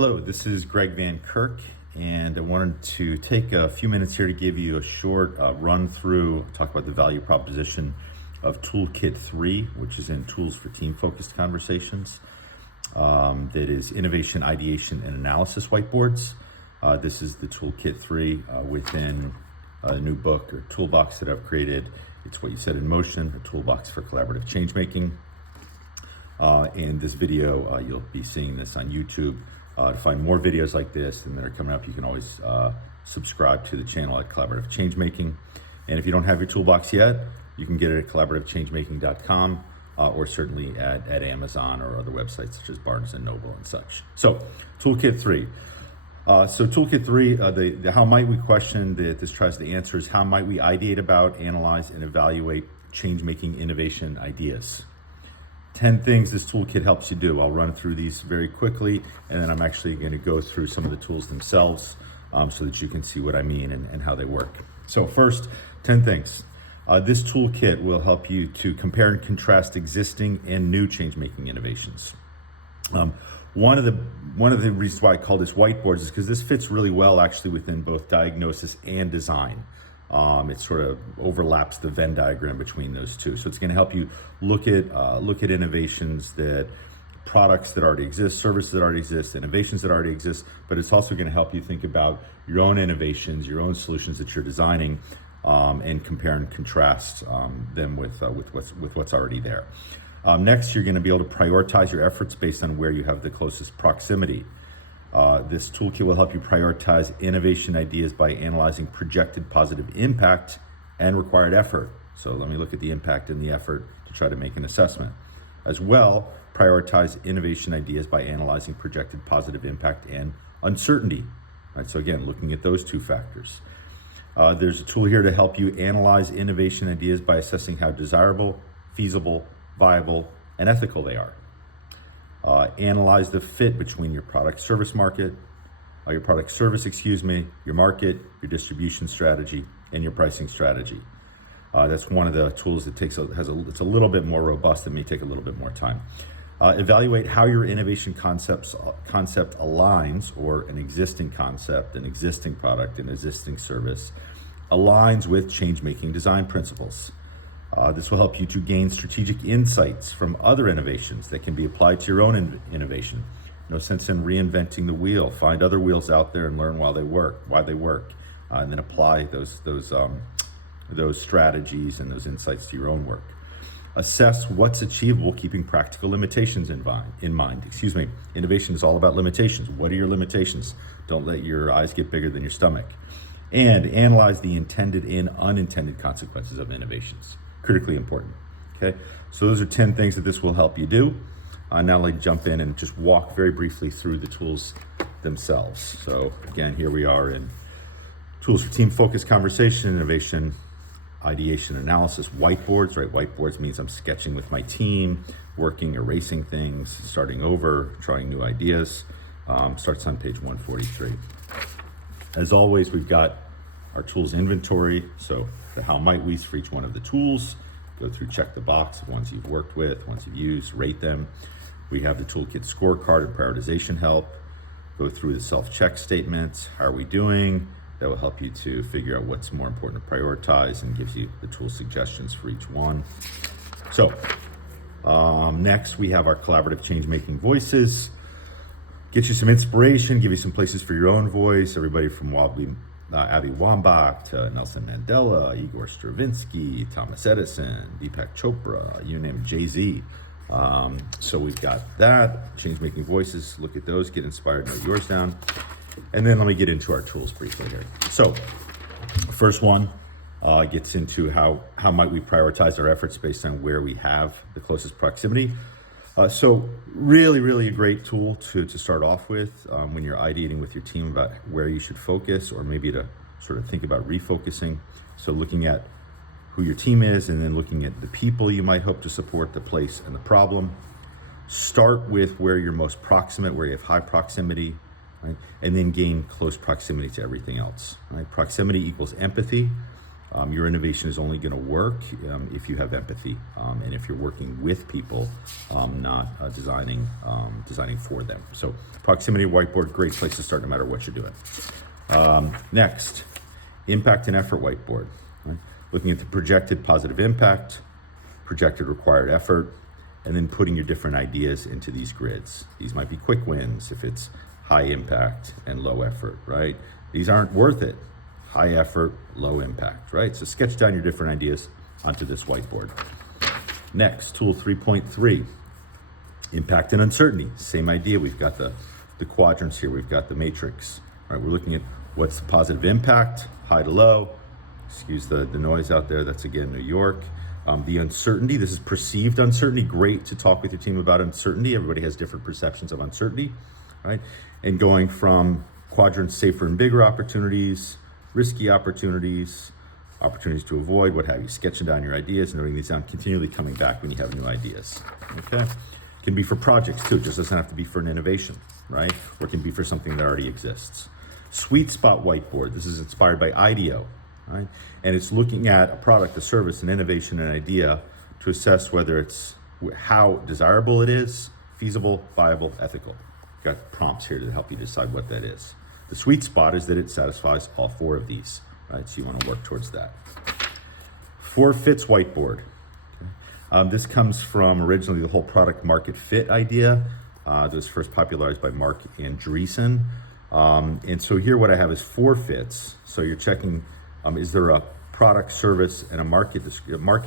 Hello, this is Greg Van Kirk, and I wanted to take a few minutes here to give you a short run through, talk about the value proposition of Toolkit 3, which is in Tools for Team-Focused Conversations. That is Innovation, Ideation, and Analysis Whiteboards. This is the Toolkit 3 within a new book or toolbox that I've created. It's What You Set in Motion, a toolbox for collaborative changemaking. In this video, you'll be seeing this on YouTube. To find more videos like this and that are coming up, you can always subscribe to the channel at Collaborative Changemaking. And if you don't have your toolbox yet, you can get it at collaborativechangemaking.com or certainly at Amazon or other websites such as Barnes & Noble and such. So Toolkit 3. Toolkit 3, the how might we question that this tries to answer is how might we ideate about, analyze, and evaluate change-making innovation ideas. 10 things this toolkit helps you do. I'll run through these very quickly, and then I'm actually going to go through some of the tools themselves so that you can see what I mean and how they work. So first, 10 things. This toolkit will help you to compare and contrast existing and new change-making innovations. One of the reasons why I call this whiteboards is because this fits really well actually within both diagnosis and design. It sort of overlaps the Venn diagram between those two. So it's going to help you look at innovations, that products that already exist, services that already exist, innovations that already exist, but it's also going to help you think about your own innovations, your own solutions that you're designing, and compare and contrast them with what's already there. Next, you're going to be able to prioritize your efforts based on where you have the closest proximity. This toolkit will help you prioritize innovation ideas by analyzing projected positive impact and required effort. So let me look at the impact and the effort to try to make an assessment. As well, prioritize innovation ideas by analyzing projected positive impact and uncertainty. Right, so again, looking at those two factors. There's a tool here to help you analyze innovation ideas by assessing how desirable, feasible, viable, and ethical they are. Analyze the fit between your product service, your market, your distribution strategy, and your pricing strategy. That's one of the tools that it's a little bit more robust and may take a little bit more time. Evaluate how your innovation concept aligns, or an existing concept, an existing product, an existing service aligns with change-making design principles. This will help you to gain strategic insights from other innovations that can be applied to your own innovation. No sense in reinventing the wheel. Find other wheels out there and learn why they work, and then apply those strategies and those insights to your own work. Assess what's achievable, keeping practical limitations in mind. Innovation is all about limitations. What are your limitations? Don't let your eyes get bigger than your stomach. And analyze the intended and unintended consequences of innovations. Critically important. Okay, so those are 10 things that this will help you do. Now I'd jump in and just walk very briefly through the tools themselves. So again, here we are in Tools for Team-Focused Conversation, Innovation, Ideation, Analysis, Whiteboards, right? Whiteboards means I'm sketching with my team, working, erasing things, starting over, trying new ideas. Starts on page 143. As always, we've got our tools inventory. So the how might we's for each one of the tools. Go through, check the box of ones you've worked with, ones you've used, rate them. We have the toolkit scorecard and prioritization help. Go through the self-check statements. How are we doing? That will help you to figure out what's more important to prioritize and gives you the tool suggestions for each one. So next we have our collaborative change-making voices. Get you some inspiration, give you some places for your own voice. Everybody from Abby Wambach to Nelson Mandela, Igor Stravinsky, Thomas Edison, Deepak Chopra, you name it, Jay-Z. So we've got that, change-making voices. Look at those, get inspired, note yours down. And then let me get into our tools briefly here. So first one gets into how might we prioritize our efforts based on where we have the closest proximity. So really a great tool to start off with when you're ideating with your team about where you should focus, or maybe to sort of think about refocusing. So looking at who your team is and then looking at the people you might hope to support, the place and the problem. Start with where you're most proximate, where you have high proximity, right? And then gain close proximity to everything else. Right? Proximity equals empathy. Your innovation is only going to work if you have empathy and if you're working with people, not designing for them. So proximity whiteboard, great place to start no matter what you're doing. Next, impact and effort whiteboard. Right? Looking at the projected positive impact, projected required effort, and then putting your different ideas into these grids. These might be quick wins if it's high impact and low effort, right? These aren't worth it. High effort, low impact, right? So sketch down your different ideas onto this whiteboard. Next, tool 3.3, impact and uncertainty. Same idea, we've got the quadrants here, we've got the matrix. All right, we're looking at what's the positive impact, high to low. Excuse the noise out there, that's again New York. The uncertainty, this is perceived uncertainty. Great to talk with your team about uncertainty. Everybody has different perceptions of uncertainty, right? And going from quadrants, safer and bigger opportunities, risky opportunities, opportunities to avoid, what have you, sketching down your ideas and noting these down, continually coming back when you have new ideas, okay? Can be for projects too, just doesn't have to be for an innovation, right? Or it can be for something that already exists. Sweet spot whiteboard, this is inspired by IDEO, right? And it's looking at a product, a service, an innovation, an idea to assess whether it's how desirable it is, feasible, viable, ethical. Got prompts here to help you decide what that is. The sweet spot is that it satisfies all four of these, right? So you want to work towards that. 4 fits whiteboard. Okay. This comes from originally the whole product market fit idea. This was first popularized by Mark Andreessen. And so here what I have is 4 fits. So you're checking, is there a product, service, and a market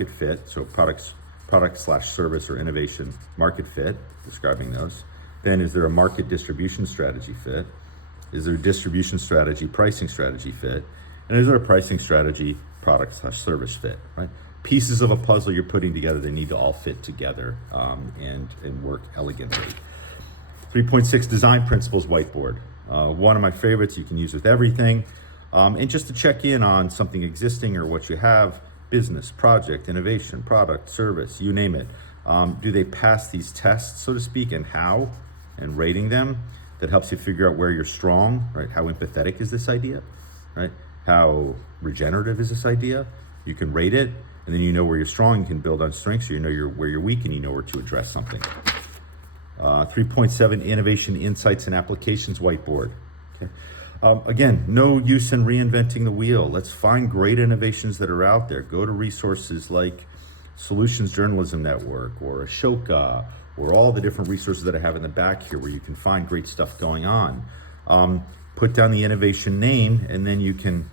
fit? So product/service or innovation market fit, describing those. Then is there a market distribution strategy fit? Is there a distribution strategy, pricing strategy fit? And is there a pricing strategy, product/service fit, right? Pieces of a puzzle you're putting together, they need to all fit together and work elegantly. 3.6 design principles whiteboard. One of my favorites, you can use with everything. And just to check in on something existing or what you have, business, project, innovation, product, service, you name it. Do they pass these tests, so to speak, and how? And rating them. That helps you figure out where you're strong, right? How empathetic is this idea, right? How regenerative is this idea? You can rate it, and then you know where you're strong, you can build on strengths, so you know where you're weak, and you know where to address something. 3.7, innovation, insights, and applications whiteboard. Okay. Again, no use in reinventing the wheel. Let's find great innovations that are out there. Go to resources like Solutions Journalism Network or Ashoka, or all the different resources that I have in the back here where you can find great stuff going on. Put down the innovation name, and then you can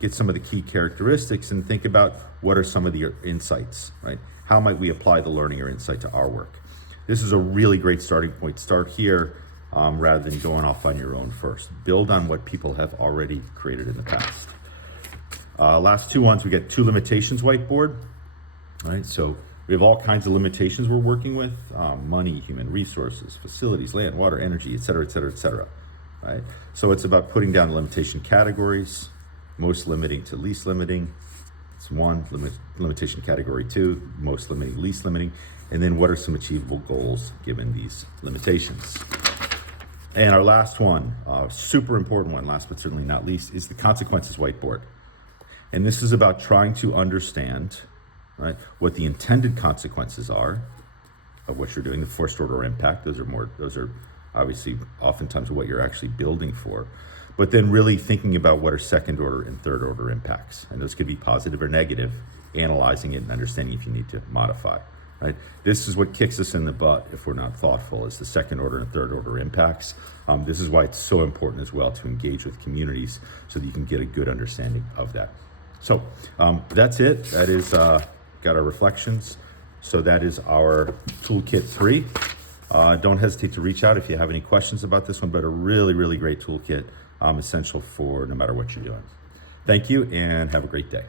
get some of the key characteristics and think about what are some of the insights, right? How might we apply the learning or insight to our work? This is a really great starting point. Start here rather than going off on your own first. Build on what people have already created in the past. Last 2 ones, we get 2 limitations whiteboard, right? So we have all kinds of limitations we're working with, money, human resources, facilities, land, water, energy, et cetera, et cetera, et cetera, right? So it's about putting down limitation categories, most limiting to least limiting. It's 1, limitation category 2, most limiting, least limiting, and then what are some achievable goals given these limitations? And our last one, super important one, last but certainly not least, is the consequences whiteboard. And this is about trying to understand, right, what the intended consequences are of what you're doing, the first order impact. Those are obviously oftentimes what you're actually building for. But then really thinking about what are second order and third order impacts. And those could be positive or negative, analyzing it and understanding if you need to modify, right? This is what kicks us in the butt if we're not thoughtful, is the second order and third order impacts. This is why it's so important as well to engage with communities so that you can get a good understanding of that. So that's it. That is got our reflections. So that is our Toolkit 3. Don't hesitate to reach out if you have any questions about this one, but a really, really great toolkit, essential for no matter what you're doing. Thank you and have a great day.